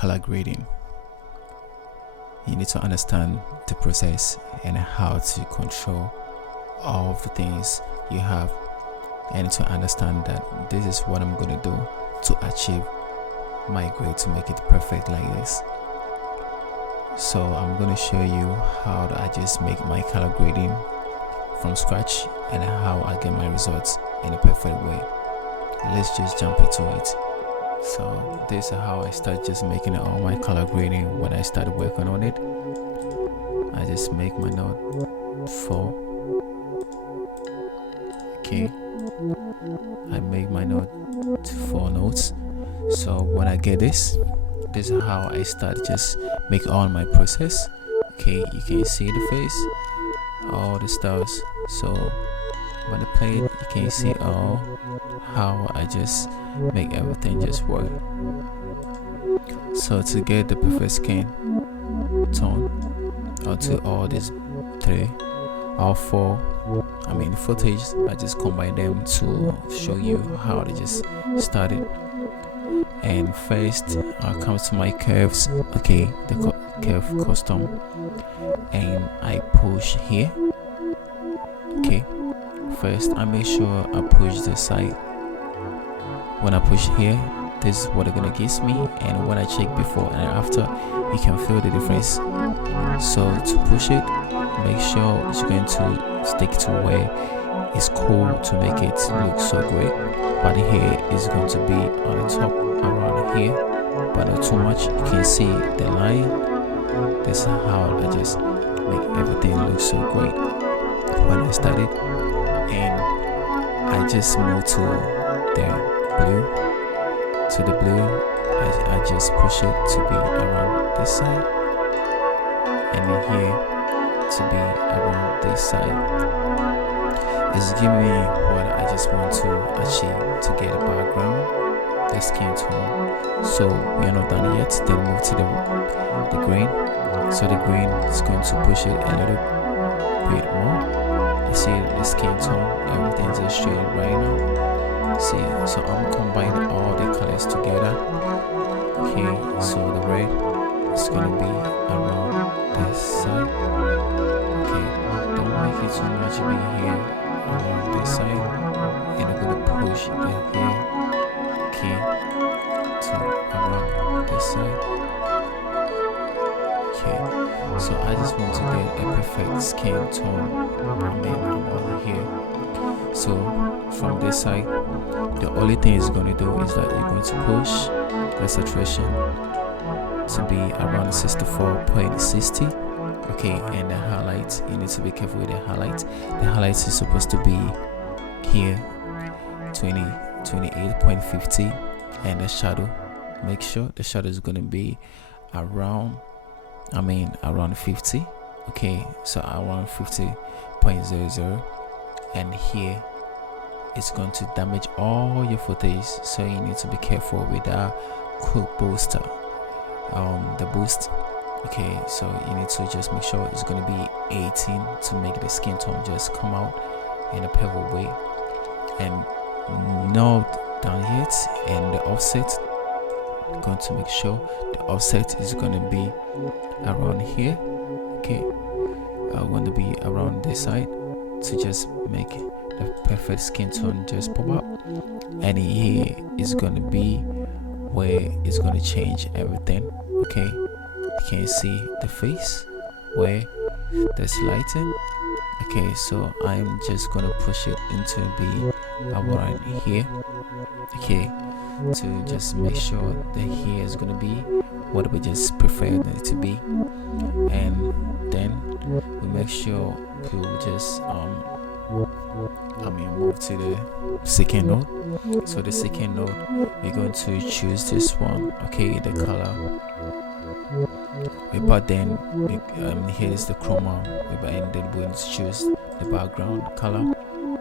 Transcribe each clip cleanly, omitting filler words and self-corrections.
color grading, you need to understand the process and how to control all of the things you have, and to understand that this is what I'm going to do to achieve my grade, to make it perfect like this. So I'm going to show you how I just make my color grading from scratch and how I get my results in a perfect way. Let's just jump into it. So this is how I start just making all my color grading. When I started working on it, I just make my note 4. Okay, I make my note to 4 notes. So when I get this is how I start just make all my process. Okay, you can see the face, all the stars. So when I play it, you can see all how I just make everything just work. So to get the perfect skin tone onto all these 3 or 4 footage, I just combine them to show you how they just started. And first I come to my curves, okay, the curve custom, and I push here. Okay, first I make sure I push this side. When I push here, this is what it's gonna give me, and when I check before and after, you can feel the difference. So to push it, make sure it's going to stick to where it's cool to make it look so great. But here is going to be on the top around here, but not too much. You can see the line. This is how I just make everything look so great when I started. And I just moved to the blue. To the blue, I just push it to be around this side, and then here to be around this side. It's giving me what I just want to achieve to get a background, the skin tone. So we are not done yet. Then move to the green. So the green is going to push it a little bit more. You see the skin tone, everything's just straight right now. See, so I'm combining all the colors together. Okay, so the red is gonna be around this side. Okay, don't make it too much being here around this side, and I'm gonna push it here, okay, to around this side. Okay, so I just want to get a perfect skin tone around here. So from this side, the only thing it's going to do is that you're going to push the saturation to be around 64.60. Okay, and the highlight, you need to be careful with the highlight. The highlight is supposed to be here 28.50, and the shadow, make sure the shadow is going to be around around 50. Okay, so around 50.00, and here it's going to damage all your footage, so you need to be careful with that quick booster, the boost. Okay, so you need to just make sure it's going to be 18 to make the skin tone just come out in a perfect way. And not done yet, and the offset, I'm going to make sure the offset is going to be around here. Okay, I want to be around this side to just make the perfect skin tone just pop up, and here is going to be where it's going to change everything. Okay, you can see the face where there's lighting. Okay, so I'm just gonna push it into be around here. Okay, to just make sure that here is gonna be what we just prefer it to be, and then we make sure we'll just move to the second note. So the second note, we're going to choose this one. Okay, the color. But then here is the chroma, and then we're going to choose the background color.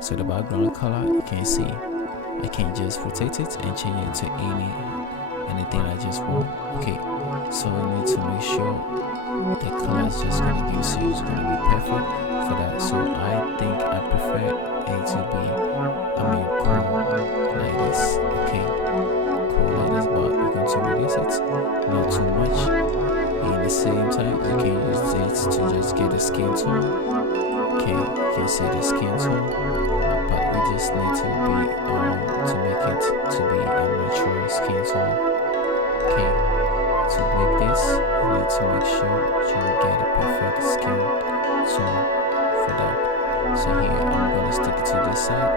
So the background color, you can see I can just rotate it and change it to anything I just want. Okay, so we need to make sure the color is just going to give you, it's going to be perfect for that. So I think I prefer it to be cool like this. Okay, cool like this, but we're going to reduce it not too the skin tone. Okay, you can see the skin tone, but we just need to be to make it to be a natural skin tone. Okay, to make this, you need to make sure you get a perfect skin tone for that. So here I'm gonna stick it to this side.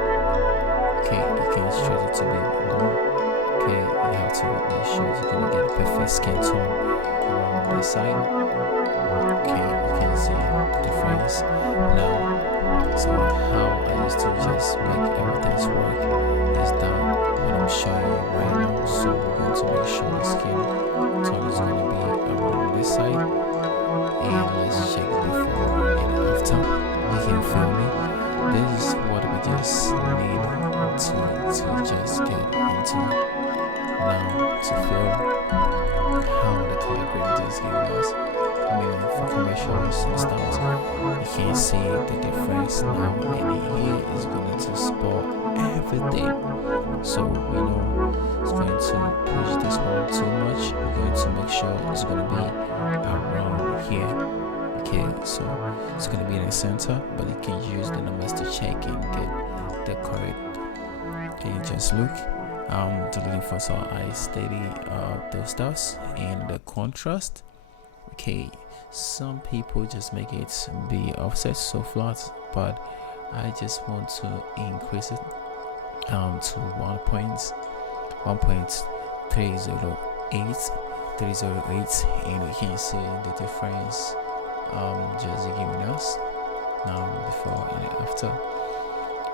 Okay, you can stretch it to be long. Okay, you have to make sure you're gonna get a perfect skin tone around this side. Okay, you can see the difference now. So how I used to just make everything's work is that what I'm showing you right now. So we're going to make sure the skin tone is going to be around this side, and let's check before and after. You can feel me. This is what we just need to just get into now to feel how the color grading is giving us. I mean, for commercials and stuff, you can see the difference now, and here is going to spoil everything. So we know it's going to push this one too much. We're going to make sure it's going to be around here. Okay, so it's going to be in the center, but you can use the numbers to check and get the correct. Okay, just look. Deleting for so I steady those stuffs and the contrast. Okay, some people just make it be offset so flat, but I just want to increase it to 1.308, and we can see the difference just giving us now before and after.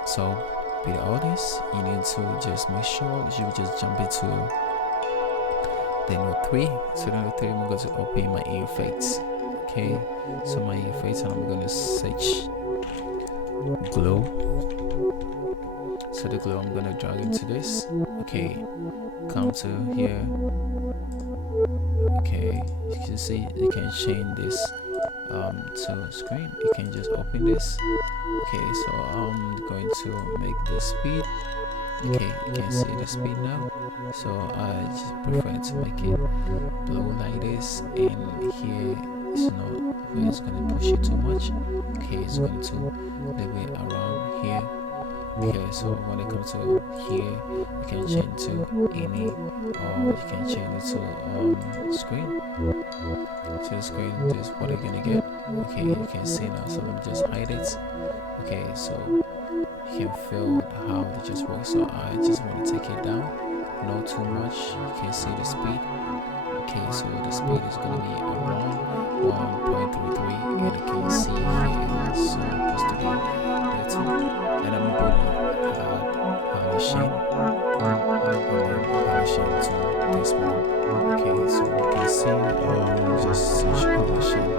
So with all this, you need to just make sure you just jump into the note 3. So the note 3, I'm going to open my effects. Okay, so my effects, and I'm going to search glow. So the glow, I'm going to drag into this. Okay, come to here. Okay, you can see you can change this to screen. You can just open this. Okay, so I'm going to make the speed. Okay, you can see the speed now. So I just prefer to make it blue like this, and here it's not where it's going to push it too much. Okay, it's going to leave it around here. Okay, so when it comes to here, you can change to any, or you can change it to screen. To the screen, this is what you're gonna get. Okay, you can see now, so let me just hide it. Okay, so you can feel how it just works. So I just want to take it down, not too much. You can see the speed. Okay, so the speed is going to be around 1.33, and you can see here it's supposed to be there too. And I'm going to add polishing to this one. Okay, so you can see just search polishing.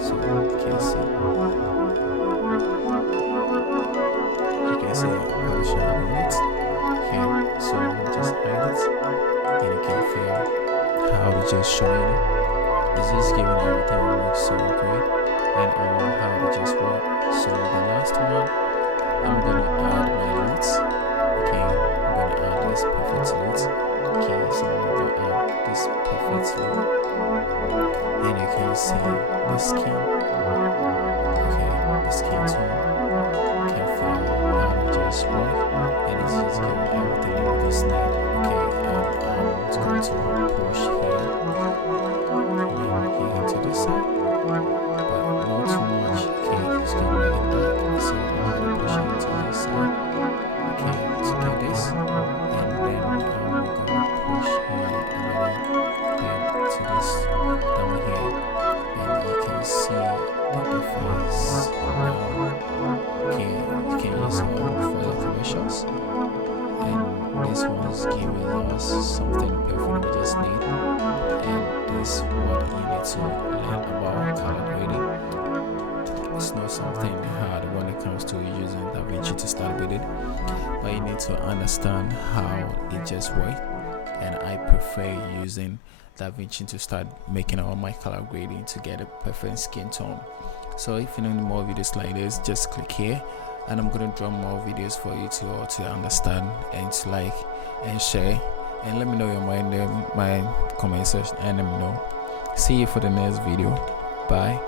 So you can see. Polishing on it. Okay, so just hide it, and you can feel how it's just showing it. It's just giving everything looks so great, and how it just works. So the last one, I'm gonna add my roots. Okay, I'm gonna add this perfect roots. Okay, so I'm gonna add this perfect root, and you can see the skin. Okay, the skin tone. You can feel how it just works, and it's just giving everything in this need. Okay, and it's going to push here to this side, but not too much. Okay, it's going to make it dark, so I'm going to push it to this side. Okay, to get this, and then I'm going to push here another bit to this down here, and you can see the difference now. Okay, you can use for the commercials, and this one's giving us something perfect we just need, and this is what you need to learn about color grading. It's not something hard when it comes to using DaVinci to start with it, but you need to understand how it just works, and I prefer using DaVinci to start making all my color grading to get a perfect skin tone. So if you need more videos like this, just click here, and I'm gonna draw more videos for you to understand and to like and share, and let me know your mind in my comment section, and let me know. See you for the next video. Bye.